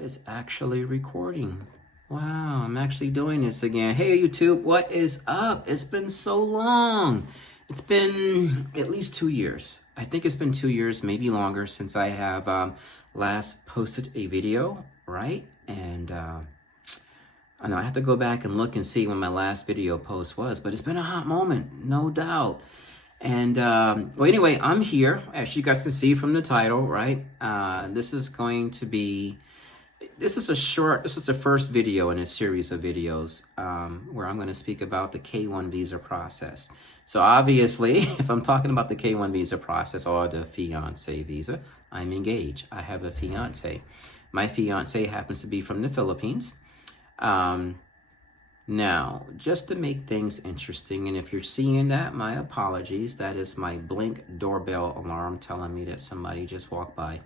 is actually recording. Wow, I'm actually doing this again. Hey YouTube, what is up? It's been so long. It's been at least 2 years. I think it's been 2 years, maybe longer, since I have last posted a video, right? And I know I have to go back and look and see when my last video post was, but it's been a hot moment, no doubt. And well, anyway, I'm here, as you guys can see from the title, right? This is the first video in a series of videos where I'm going to speak about the K-1 visa process. So obviously, if I'm talking about the K-1 visa process or the fiance visa, I'm engaged. I have a fiance. My fiance happens to be from the Philippines. Now, just to make things interesting, and if you're seeing that, my apologies. That is my blink doorbell alarm telling me that somebody just walked by.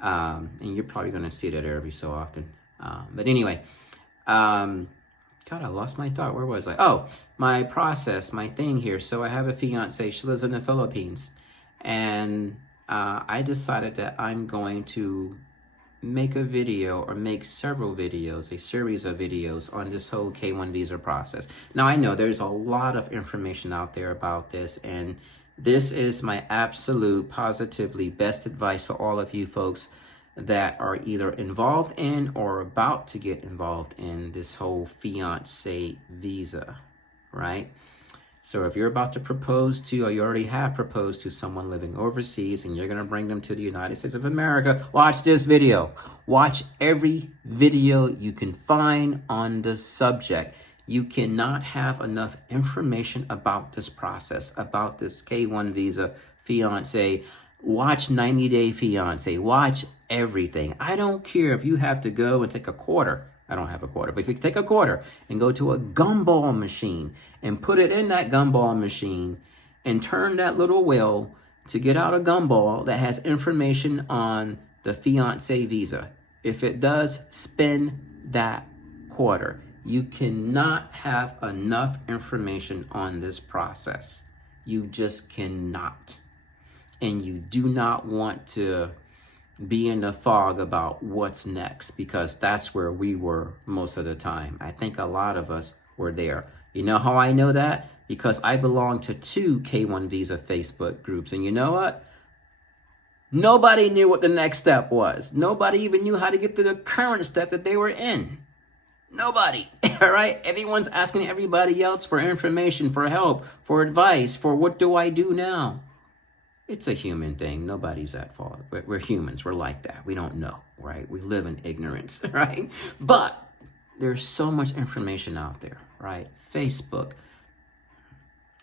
And you're probably going to see that every so often. But anyway, God, I lost my thought. Where was I? Oh, my process, my thing here. So I have a fiance. She lives in the Philippines. And I decided that I'm going to make a video or make several videos, a series of videos on this whole K-1 visa process. Now, I know there's a lot of information out there about this, and this is my absolute, positively best advice for all of you folks that are either involved in or about to get involved in this whole fiance visa, right? So if you're about to propose to, or you already have proposed to someone living overseas and you're going to bring them to the United States of America, watch this video. Watch every video you can find on the subject. You cannot have enough information about this process, about this K-1 visa fiance. Watch 90 Day Fiance. Watch everything. I don't care if you have to go and take a quarter. I don't have a quarter, but if you take a quarter and go to a gumball machine and put it in that gumball machine and turn that little wheel to get out a gumball that has information on the fiance visa. If it does spin that quarter, you cannot have enough information on this process. You just cannot. And you do not want to be in the fog about what's next, because that's where we were most of the time. I think a lot of us were there. You know how I know that? Because I belong to 2 K-1 visa Facebook groups. And you know what? Nobody knew what the next step was. Nobody even knew how to get to the current step that they were in. Nobody, all right? Everyone's asking everybody else for information, for help, for advice, for what do I do now? It's a human thing. Nobody's at fault. We're humans. We're like that. We don't know, right? We live in ignorance, right? But there's so much information out there, right? Facebook.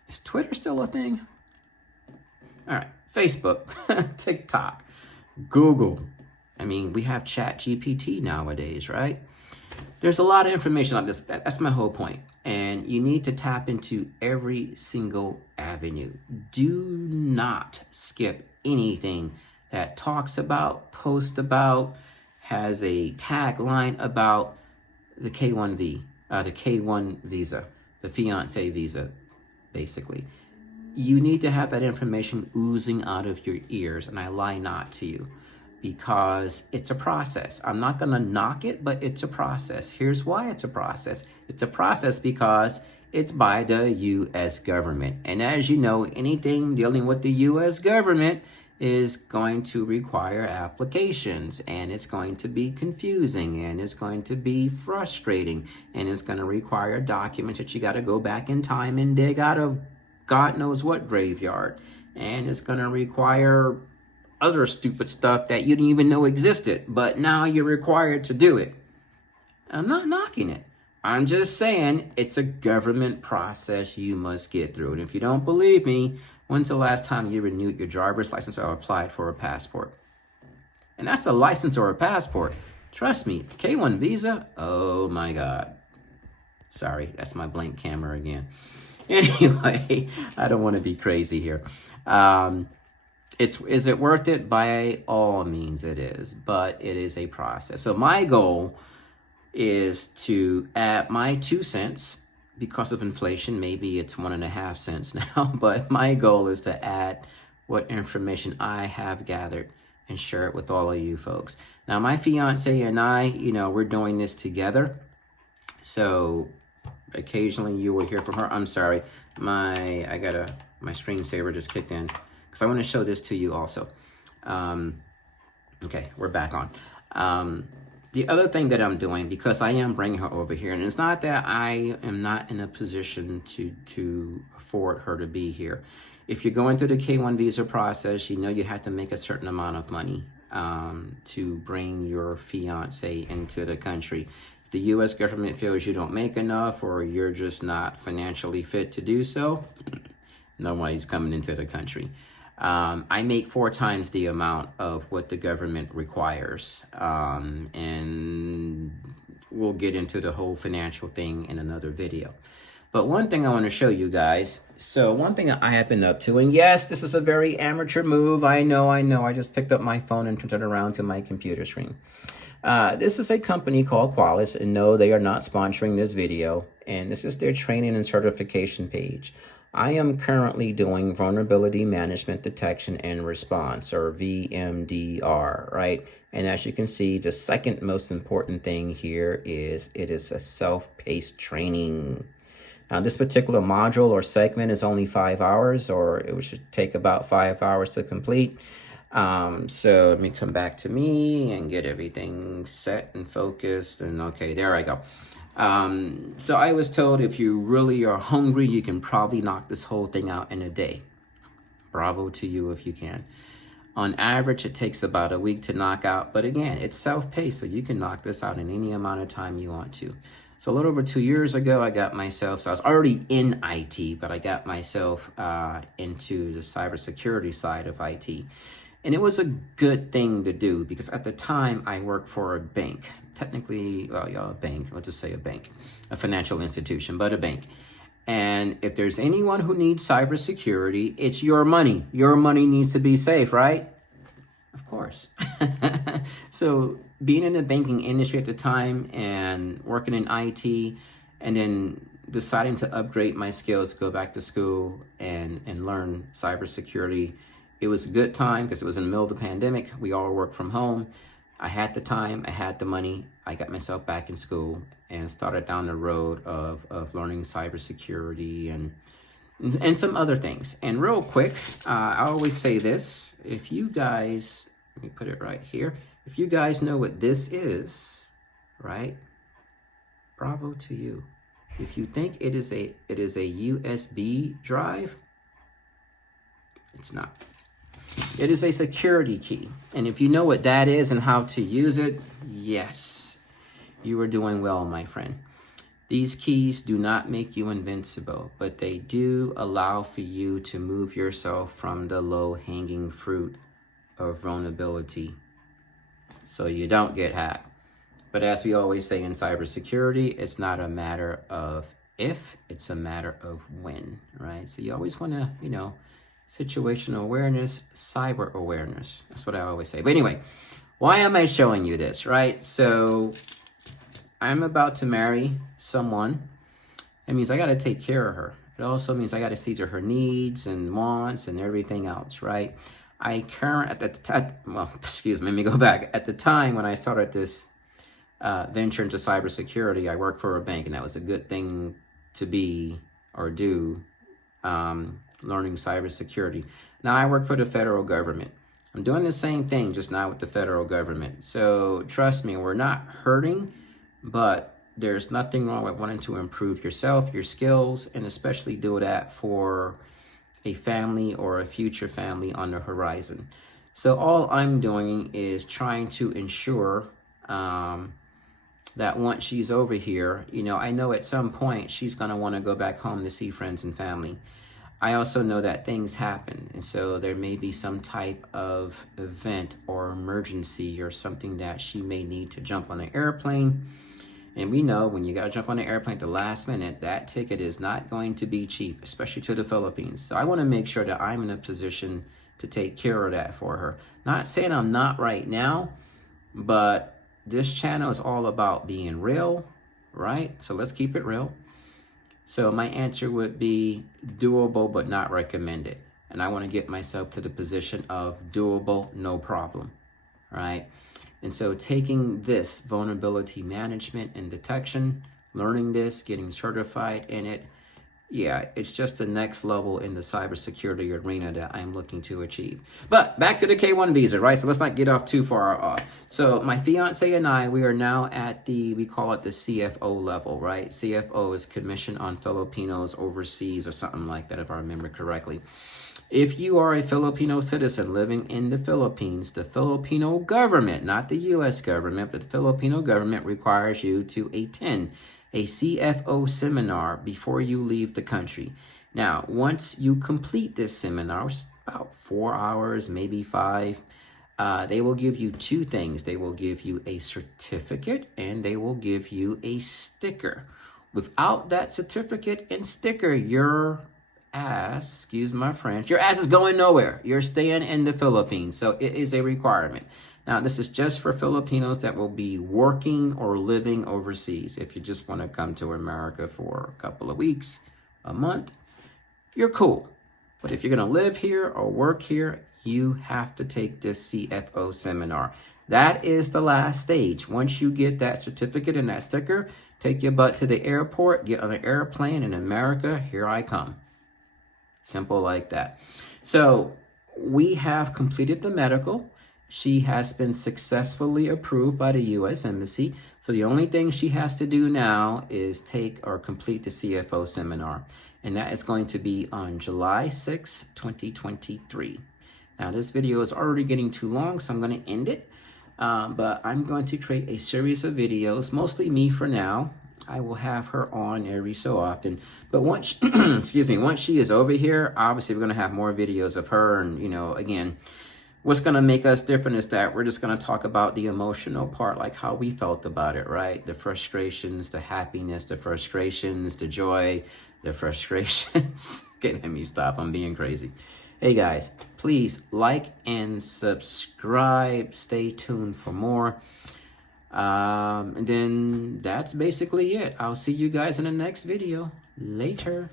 Is Twitter still a thing? All right. Facebook, TikTok, Google. I mean, we have ChatGPT nowadays, right? There's a lot of information on this. That's my whole point. And you need to tap into every single avenue. Do not skip anything that talks about, posts about, has a tagline about the K-1 visa, the fiance visa, basically. You need to have that information oozing out of your ears, and I lie not to you, because it's a process. I'm not going to knock it, but it's a process. Here's why it's a process. It's a process because it's by the U.S. government. And as you know, anything dealing with the U.S. government is going to require applications, and it's going to be confusing, and it's going to be frustrating, and it's going to require documents that you got to go back in time and dig out of God knows what graveyard. And it's going to require other stupid stuff that you didn't even know existed, but now you're required to do it. I'm not knocking it. I'm just saying it's a government process you must get through. And if you don't believe me, when's the last time you renewed your driver's license or applied for a passport? And that's a license or a passport. Trust me, K-1 visa, oh my God. Sorry, that's my blank camera again. Anyway, I don't want to be crazy here. Is it worth it? By all means it is, but it is a process. So my goal is to add my 2 cents. Because of inflation, maybe it's 1.5 cents now, but my goal is to add what information I have gathered and share it with all of you folks. Now, my fiance and I, you know, we're doing this together. So occasionally you will hear from her. I'm sorry, my screensaver just kicked in because I want to show this to you also. Okay, we're back on. The other thing that I'm doing, because I am bringing her over here, and it's not that I am not in a position to afford her to be here. If you're going through the K-1 visa process, you know you have to make a certain amount of money to bring your fiance into the country. If the U.S. government feels you don't make enough or you're just not financially fit to do so, nobody's coming into the country. I make 4 times the amount of what the government requires. And we'll get into the whole financial thing in another video. But one thing I want to show you guys. So one thing I have been up to, and yes, this is a very amateur move. I know. I just picked up my phone and turned it around to my computer screen. This is a company called Qualys, and no, they are not sponsoring this video. And this is their training and certification page. I am currently doing vulnerability management detection and response, or VMDR, right? And as you can see, the second most important thing here is it is a self-paced training. Now, this particular module or segment is only 5 hours, or it should take about 5 hours to complete. So let me come back to me and get everything set and focused. And okay, there I go. So I was told if you really are hungry, you can probably knock this whole thing out in a day. Bravo to you if you can. On average, it takes about a week to knock out. But again, it's self-paced, so you can knock this out in any amount of time you want to. So a little over 2 years ago, I got myself, so I was already in IT, but I got myself into the cybersecurity side of IT. And it was a good thing to do because at the time I worked for a bank. Technically, well, a bank, let's just say a bank, a financial institution, but a bank. And if there's anyone who needs cybersecurity, it's your money. Your money needs to be safe, right? Of course. So being in the banking industry at the time and working in IT and then deciding to upgrade my skills, go back to school and learn cybersecurity, it was a good time because it was in the middle of the pandemic. We all worked from home. I had the time, I had the money. I got myself back in school and started down the road of learning cybersecurity and some other things. And real quick, I always say this, if you guys, let me put it right here. If you guys know what this is, right? Bravo to you. If you think it is a USB drive, it's not. It is a security key. And if you know what that is and how to use it, yes, you are doing well, my friend. These keys do not make you invincible, but they do allow for you to move yourself from the low-hanging fruit of vulnerability so you don't get hacked. But as we always say in cybersecurity, it's not a matter of if, it's a matter of when, right? So you always want to, you know, situational awareness, cyber awareness. That's what I always say. But anyway, why am I showing you this, right? So I'm about to marry someone. It means I got to take care of her. It also means I got to see to her needs and wants and everything else, right? Let me go back. At the time when I started this venture into cybersecurity, I worked for a bank, and that was a good thing to be or do, learning cybersecurity. Now I work for the federal government. I'm doing the same thing, just not with the federal government. So trust me, we're not hurting, but there's nothing wrong with wanting to improve yourself, your skills, and especially do that for a family or a future family on the horizon. So all I'm doing is trying to ensure that once she's over here, you know, I know at some point she's going to want to go back home to see friends and family. I also know that things happen, and so there may be some type of event or emergency or something that she may need to jump on an airplane. And we know when you got to jump on an airplane at the last minute, that ticket is not going to be cheap, especially to the Philippines. So I want to make sure that I'm in a position to take care of that for her. Not saying I'm not right now, but this channel is all about being real, right? So let's keep it real. So my answer would be doable, but not recommended. And I want to get myself to the position of doable, no problem. right? And so taking this vulnerability management and detection, learning this, getting certified in it, yeah, it's just the next level in the cybersecurity arena that I'm looking to achieve. But back to the K1 visa, right? So let's not get off too far off. So my fiance and I, we are now at we call it the CFO level, right? CFO is Commission on Filipinos Overseas or something like that, if I remember correctly. If you are a Filipino citizen living in the Philippines, the Filipino government, not the U.S. government, but the Filipino government requires you to attend a CFO seminar before you leave the country. Now, once you complete this seminar, which is about 4 hours, maybe 5, they will give you two things. They will give you a certificate and they will give you a sticker. Without that certificate and sticker, your ass, excuse my French, your ass is going nowhere. You're staying in the Philippines. So it is a requirement. Now, this is just for Filipinos that will be working or living overseas. If you just want to come to America for a couple of weeks, a month, you're cool. But if you're going to live here or work here, you have to take this CFO seminar. That is the last stage. Once you get that certificate and that sticker, take your butt to the airport, get on an airplane in America, here I come. Simple like that. So we have completed the medical. She has been successfully approved by the U.S. Embassy. So the only thing she has to do now is take or complete the CFO seminar. And that is going to be on July 6, 2023. Now this video is already getting too long, so I'm going to end it. But I'm going to create a series of videos, mostly me for now. I will have her on every so often. But once, excuse me, once she is over here, obviously we're going to have more videos of her. And, you know, again, what's going to make us different is that we're just going to talk about the emotional part, like how we felt about it, right? The frustrations, the happiness, the frustrations, the joy, the frustrations. Okay, let me stop. I'm being crazy. Hey guys, please like and subscribe. Stay tuned for more. And then that's basically it. I'll see you guys in the next video. Later.